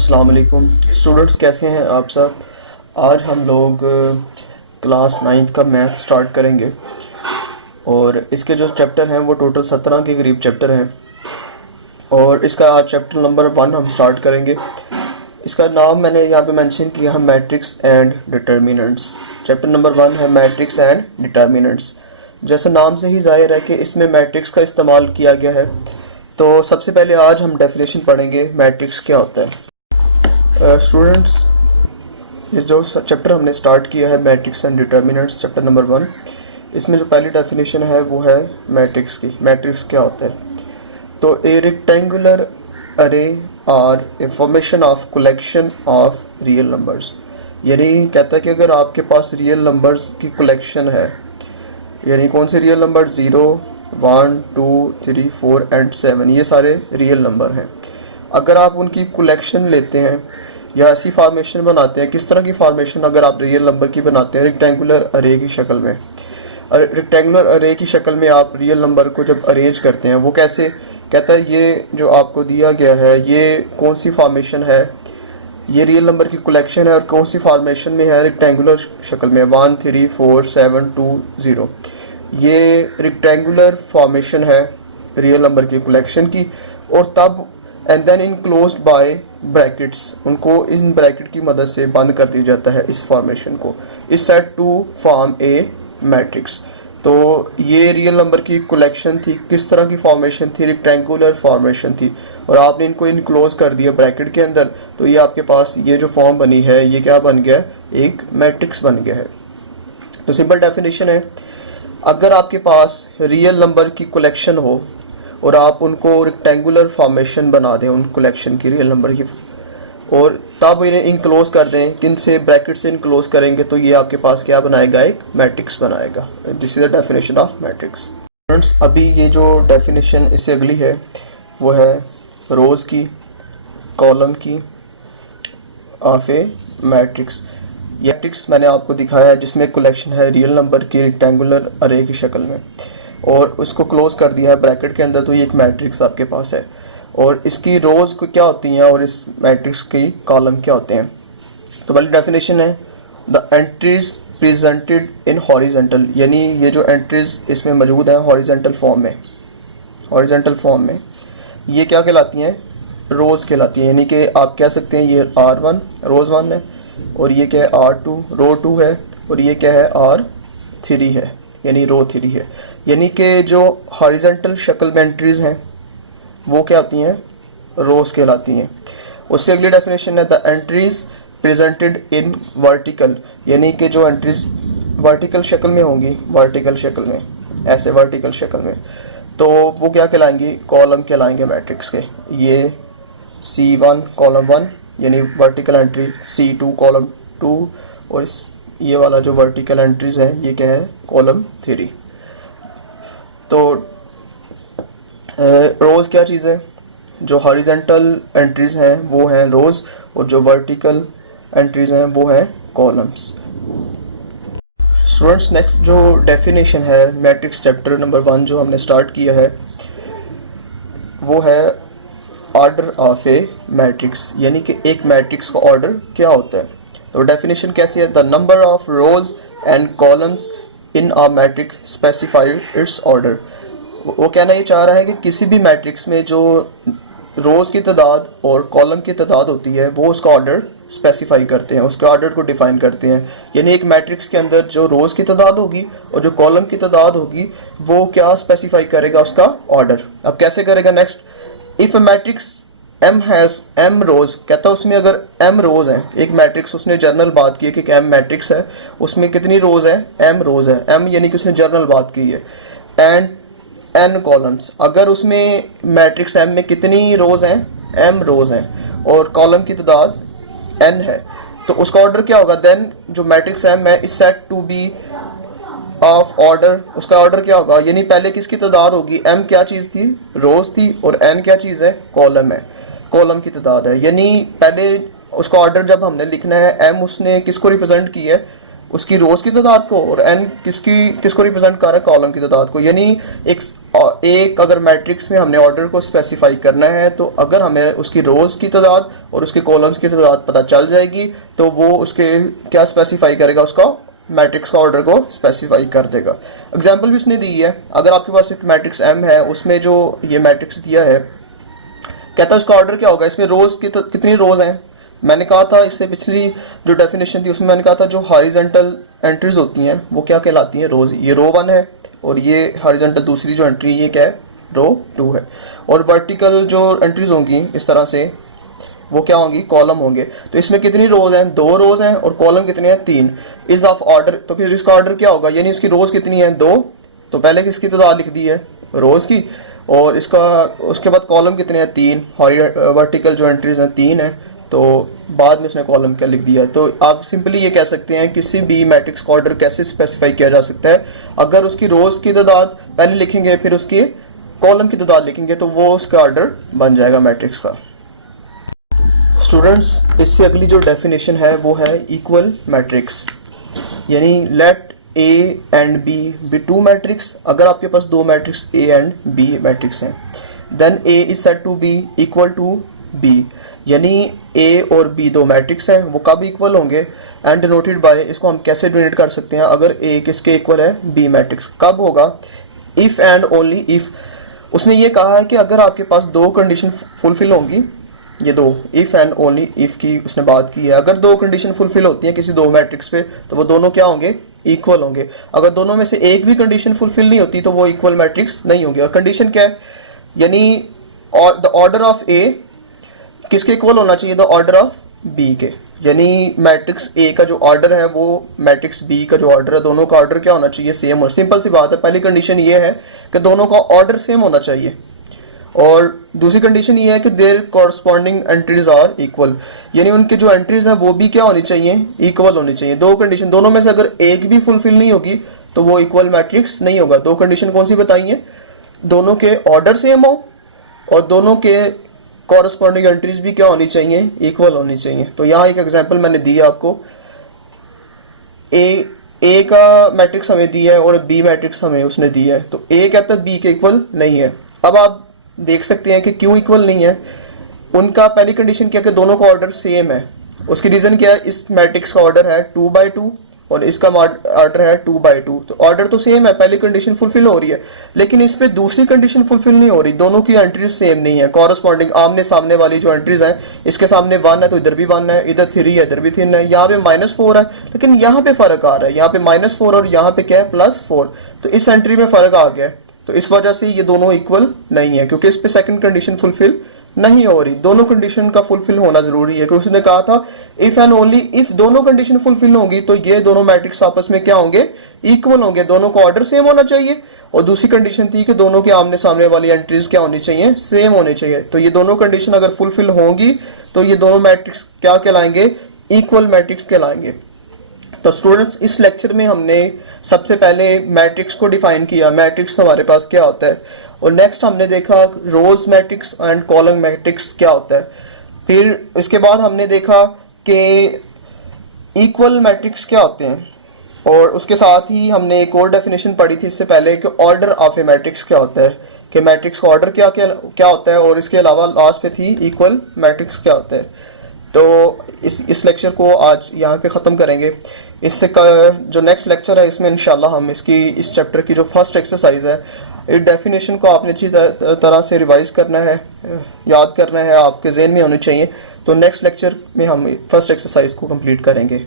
अस्सलाम वालेकुम स्टूडेंट्स, कैसे हैं आप सब। आज हम लोग क्लास 9th का मैथ स्टार्ट करेंगे और इसके जो चैप्टर हैं वो टोटल 17 के करीब चैप्टर हैं और इसका आज चैप्टर नंबर 1 हम स्टार्ट करेंगे। इसका नाम मैंने यहाँ पे मेंशन किया है matrix and determinants. Chapter number 1 है मैट्रिक्स एंड डिटर्मिनेंट्स। जैसे नाम से ही जाहिर है कि इसमें मैट्रिक्स का इस्तेमाल किया गया है। तो सबसे पहले आज हम डेफिनेशन पढ़ेंगे मैट्रिक्स क्या होता है। स्टूडेंट्स, इस जो चैप्टर हमने स्टार्ट किया है matrix and determinants chapter number 1, इसमें जो पहली डेफिनेशन है वो है मैट्रिक्स की। मैट्रिक्स क्या होता है? तो a rectangular array or information of collection of real numbers. यानी कहता है कि अगर आपके पास रियल नंबर्स की कलेक्शन है, यानी कौन से रियल नंबर, 0, 1, 2, 3, 4 एंड 7, ये सारे रियल नंबर हैं। अगर आप उनकी कलेक्शन लेते हैं या ऐसी फॉर्मेशन बनाते हैं, किस तरह की फॉर्मेशन अगर आप रियल नंबर की बनाते हैं, रेक्टेंगुलर अरे की शक्ल में। रेक्टेंगुलर अरे की शक्ल में आप रियल नंबर को जब अरेंज करते हैं, वो कैसे? कहता है ये जो आपको दिया गया है ये कौन सी फॉर्मेशन है, ये रियल नंबर की कलेक्शन है और कौन सी फॉर्मेशन में है, रेक्टेंगुलर शक्ल में, 1, 3, 4, 7, 2, 0। ये रेक्टेंगुलर फॉर्मेशन है रियल नंबर की कलेक्शन की। और तब and then enclosed by brackets, उनको इन ब्रैकेट की मदद से बंद कर दिया जाता है इस फॉर्मेशन को, is said to form a matrix. तो ये रियल नंबर की कलेक्शन थी, किस तरह की फॉर्मेशन थी, रेक्टेंगुलर फॉर्मेशन थी, और आपने इनको इनक्लोज कर दिया ब्रैकेट के अंदर, तो ये आपके पास ये जो फॉर्म बनी है ये क्या बन गया? एक मैट्रिक्स बन गया है। तो सिंपल डेफिनेशन है, अगर आपके पास रियल नंबर की कलेक्शन हो और आप उनको रेक्टेंगुलर फॉर्मेशन बना दें उन कलेक्शन की, रियल नंबर की, और तब इन्हें इनक्लोज कर दें, किन से? ब्रैकेट से इनक्लोज करेंगे, तो ये आपके पास क्या बनाएगा? एक मैट्रिक्स बनाएगा। This is the definition of matrix. Friends, अभी ये जो डेफिनेशन इससे अगली है वो है रोज की, कॉलम की ऑफ ए मैट्रिक्स। ये मैट्रिक्स मैंने आपको दिखाया है जिसमें कलेक्शन है रियल नंबर की रेक्टेंगुलर अरे की शक्ल में, और उसको क्लोज कर दिया है ब्रैकेट के अंदर, तो ये एक मैट्रिक्स आपके पास है। और इसकी रोज को क्या होती हैं और इस मैट्रिक्स की कॉलम क्या होते हैं? तो पहली डेफिनेशन है the entries presented in horizontal, यानी ये जो एंट्रीज इसमें मौजूद है हॉरिजेंटल फॉर्म में, हॉरिजेंटल फॉर्म में ये क्या कहलाती हैं? रोज कहलाती हैं। यानी कि आप कह सकते हैं ये R1 रोज 1 है, और ये क्या है? R2 रो 2 है, और ये क्या है? R3 है, यानी रो 3 है। यानी कि जो हॉरिजेंटल शक्ल में एंट्रीज हैं वो क्या होती हैं? रोज कहलाती हैं। उससे अगली डेफिनेशन है the entries presented in vertical, यानी कि जो एंट्रीज वर्टिकल शक्ल में होंगी, वर्टिकल शक्ल में, ऐसे वर्टिकल शक्ल में, तो वो क्या कहलाएंगी? कॉलम कहलाएंगे मैट्रिक्स के। ये C1 कॉलम 1 यानी वर्टिकल एंट्री, C2 कॉलम 2, और ये वाला जो वर्टिकल एंट्रीज है ये क्या है? कॉलम 3। तो रोज क्या चीज़ है? जो हॉरिजेंटल एंट्रीज हैं वो हैं रोज, और जो वर्टिकल एंट्रीज हैं वो हैं कॉलम्स। स्टूडेंट्स, नेक्स्ट जो डेफिनेशन है मैट्रिक्स चैप्टर नंबर 1 जो हमने स्टार्ट किया है वो है ऑर्डर ऑफ ए मैट्रिक्स, यानी कि एक मैट्रिक्स का ऑर्डर क्या होता है। तो डेफिनेशन कैसी है? The number of rose and columns in a matrix specified it's order. वो कहना ये चाह रहा है कि किसी भी मैट्रिक्स में जो रोज की तादाद और कॉलम की तादाद होती है वो उसका ऑर्डर स्पेसिफाई करते हैं, उसके ऑर्डर को डिफाइन करते हैं। यानी एक मैट्रिक्स के अंदर जो रोज की तादाद होगी और जो कॉलम की तादाद होगी वो क्या स्पेसिफाई करेगा? उसका ऑर्डर। अब कैसे करेगा? Next, if a matrix M has M रोज, कहता है उसमें अगर M रोज है, एक मैट्रिक्स, उसने जनरल बात की है कि M मैट्रिक्स है, उसमें कितनी रोज है? M रोज है। M यानी कि उसने जनरल बात की है। एंड N कॉलम्स, अगर उसमें मैट्रिक्स M में कितनी रोज हैं? M रोज हैं, और कॉलम की तादाद N है, तो उसका ऑर्डर क्या होगा? देन जो मैट्रिक्स M है is said to be of order, उसका ऑर्डर क्या होगा? यानी पहले किसकी तादाद होगी? M क्या चीज थी? रोज थी, और N क्या चीज है? कॉलम है, कॉलम की तादाद है। यानी पहले उसका ऑर्डर जब हमने लिखना है, M उसने किसको रिप्रेजेंट की है? उसकी रोज की तादाद को, और n किसको रिप्रेजेंट कर रहा है, कॉलम की तादाद को। यानी एक अगर मैट्रिक्स में हमने ऑर्डर को स्पेसिफाई करना है तो अगर हमें उसकी रोज की तादाद और उसके कॉलम्स की तादाद पता चल जाएगी तो वो उसके क्या स्पेसिफाई करेगा, उसका मैट्रिक्स का ऑर्डर को स्पेसिफाई कर देगा। एग्जाम्पल भी उसने दी है। अगर आपके पास एक मैट्रिक्स M है, उसमें जो ये मैट्रिक्स दिया है, कहता है उसका ऑर्डर क्या होगा, इसमें रोज कितनी रोज हैं। मैंने कहा था इससे पिछली जो डेफिनेशन थी उसमें मैंने कहा था जो हॉरिजॉन्टल एंट्रीज होती हैं वो क्या कहलाती हैं, रोज। ये रो 1 है और ये हॉरिजॉन्टल दूसरी जो एंट्री ये क्या है, रो 2 है। और वर्टिकल जो एंट्रीज होंगी इस तरह से वो क्या होंगी, कॉलम होंगे। तो इसमें कितनी रोज हैं, 2 रोज हैं, और कॉलम कितने हैं, 3। इज ऑफ ऑर्डर, तो फिर इसका ऑर्डर क्या होगा, यानी इसकी रोज कितनी है, 2। तो पहले किसकी तादाद लिख दी है, रोज की, और इसका उसके बाद कॉलम कितने हैं, 3। वर्टिकल जो एंट्रीज हैं 3 है, तो बाद में उसने कॉलम क्या लिख दिया है। तो आप सिंपली ये कह सकते हैं किसी भी मैट्रिक्स का ऑर्डर कैसे स्पेसिफाई किया जा सकता है। अगर उसकी रोज की तादाद पहले लिखेंगे फिर उसकी कॉलम की तादाद लिखेंगे तो वो उसका ऑर्डर बन जाएगा मैट्रिक्स का। स्टूडेंट्स, इससे अगली जो डेफिनेशन है वो है इक्वल मैट्रिक्स। यानी let A and B be 2 matrix. अगर आपके पास 2 matrix A and B matrix हैं, then A is said to be equal to B। यानी A और B 2 मैट्रिक्स हैं, वो कब इक्वल होंगे, एंड डिनोटेड बाय, इसको हम कैसे डिनोट कर सकते हैं, अगर A किसके इक्वल है, B मैट्रिक्स। कब होगा, इफ एंड ओनली इफ। उसने ये कहा है कि अगर आपके पास 2 कंडीशन फुलफिल होंगी, ये 2 इफ एंड ओनली इफ की उसने बात की है। अगर 2 कंडीशन फुलफिल होती हैं किसी 2 मैट्रिक्स पे तो वो दोनों क्या होंगे, इक्वल होंगे। अगर दोनों में से एक भी कंडीशन फुलफिल नहीं होती तो वो इक्वल मैट्रिक्स नहीं होंगे। और कंडीशन क्या है, यानी द ऑर्डर ऑफ A किसके इक्वल होना चाहिए, द ऑर्डर ऑफ B के। यानी मैट्रिक्स A का जो ऑर्डर है वो मैट्रिक्स B का जो ऑर्डर है, दोनों का ऑर्डर क्या होना चाहिए, सेम हो। सिंपल सी बात है, पहली कंडीशन ये है कि दोनों का ऑर्डर सेम होना चाहिए, और दूसरी कंडीशन ये है कि their corresponding entries are equal. यानी उनके जो एंट्रीज हैं वो भी क्या होनी चाहिए, इक्वल होनी चाहिए। 2 कंडीशन, दोनों में से अगर एक भी फुलफिल नहीं होगी तो वो इक्वल मैट्रिक्स नहीं होगा। 2 कंडीशन कौन सी बताइए, दोनों के ऑर्डर सेम हो और दोनों के कॉरस्पॉन्डिंग एंट्रीज भी क्या होनी चाहिए, इक्वल होनी चाहिए। तो यहाँ एक एग्जाम्पल मैंने दिया आपको, ए का मैट्रिक्स हमें दिया है और B मैट्रिक्स हमें उसने दिया है, तो A कहता है B के इक्वल नहीं है। अब आप देख सकते हैं कि क्यों इक्वल नहीं है। उनका पहली कंडीशन क्या कि दोनों का ऑर्डर सेम है। उसकी रीजन क्या है, इस मैट्रिक्स का ऑर्डर है 2/2 और इसका ऑर्डर है 2/2, तो ऑर्डर तो सेम है, पहली कंडीशन फुलफिल हो रही है। लेकिन इस पे दूसरी कंडीशन फुलफिल नहीं हो रही, दोनों की एंट्रीज सेम नहीं है। कॉरस्पॉन्डिंग आमने सामने वाली जो एंट्रीज हैं, इसके सामने 1 है तो इधर भी 1 है, इधर 3 है इधर भी 3 है, यहाँ पे -4 है, लेकिन यहाँ पे फर्क आ रहा है, यहाँ पे -4 और यहाँ पे क्या है, +4। तो इस एंट्री में फर्क आ गया है, तो इस वजह से ये दोनों इक्वल नहीं है, क्योंकि इस पे सेकंड कंडीशन फुलफिल नहीं हो रही। दोनों कंडीशन का फुलफिल होना जरूरी है, क्योंकि उसने कहा था इफ एंड ओनली इफ दोनों कंडीशन फुलफिल होंगी तो ये दोनों मैट्रिक्स आपस में क्या होंगे, इक्वल होंगे, दोनों का ऑर्डर सेम होना चाहिए। और दूसरी कंडीशन थी कि दोनों के आमने सामने वाली एंट्रीज क्या होनी चाहिए, सेम होनी चाहिए। तो ये दोनों कंडीशन अगर फुलफिल होंगी तो ये दोनों मैट्रिक्स क्या कहलाएंगे, इक्वल मैट्रिक्स कहलाएंगे। तो स्टूडेंट्स, इस लेक्चर में हमने सबसे पहले मैट्रिक्स को डिफाइन किया, मैट्रिक्स हमारे पास क्या होता है, और नेक्स्ट हमने देखा रोज मैट्रिक्स एंड कॉलम मैट्रिक्स क्या होता है। फिर इसके बाद हमने देखा कि इक्वल मैट्रिक्स क्या होते हैं, और उसके साथ ही हमने एक और डेफिनेशन पढ़ी थी इससे पहले कि ऑर्डर ऑफ ए मैट्रिक्स क्या होता है, कि मैट्रिक्स का ऑर्डर क्या होता है, और इसके अलावा लास्ट पे थी इक्वल मैट्रिक्स क्या होता है। तो इस लेक्चर को आज यहाँ पे ख़त्म करेंगे। इससे जो नेक्स्ट लेक्चर है इसमें इंशाल्लाह हम इस चैप्टर की जो फर्स्ट एक्सरसाइज है, इस डेफिनेशन को आपने अच्छी तरह से रिवाइज करना है, याद करना है, आपके जहन में होनी चाहिए। तो नेक्स्ट लेक्चर में हम फर्स्ट एक्सरसाइज को कंप्लीट करेंगे।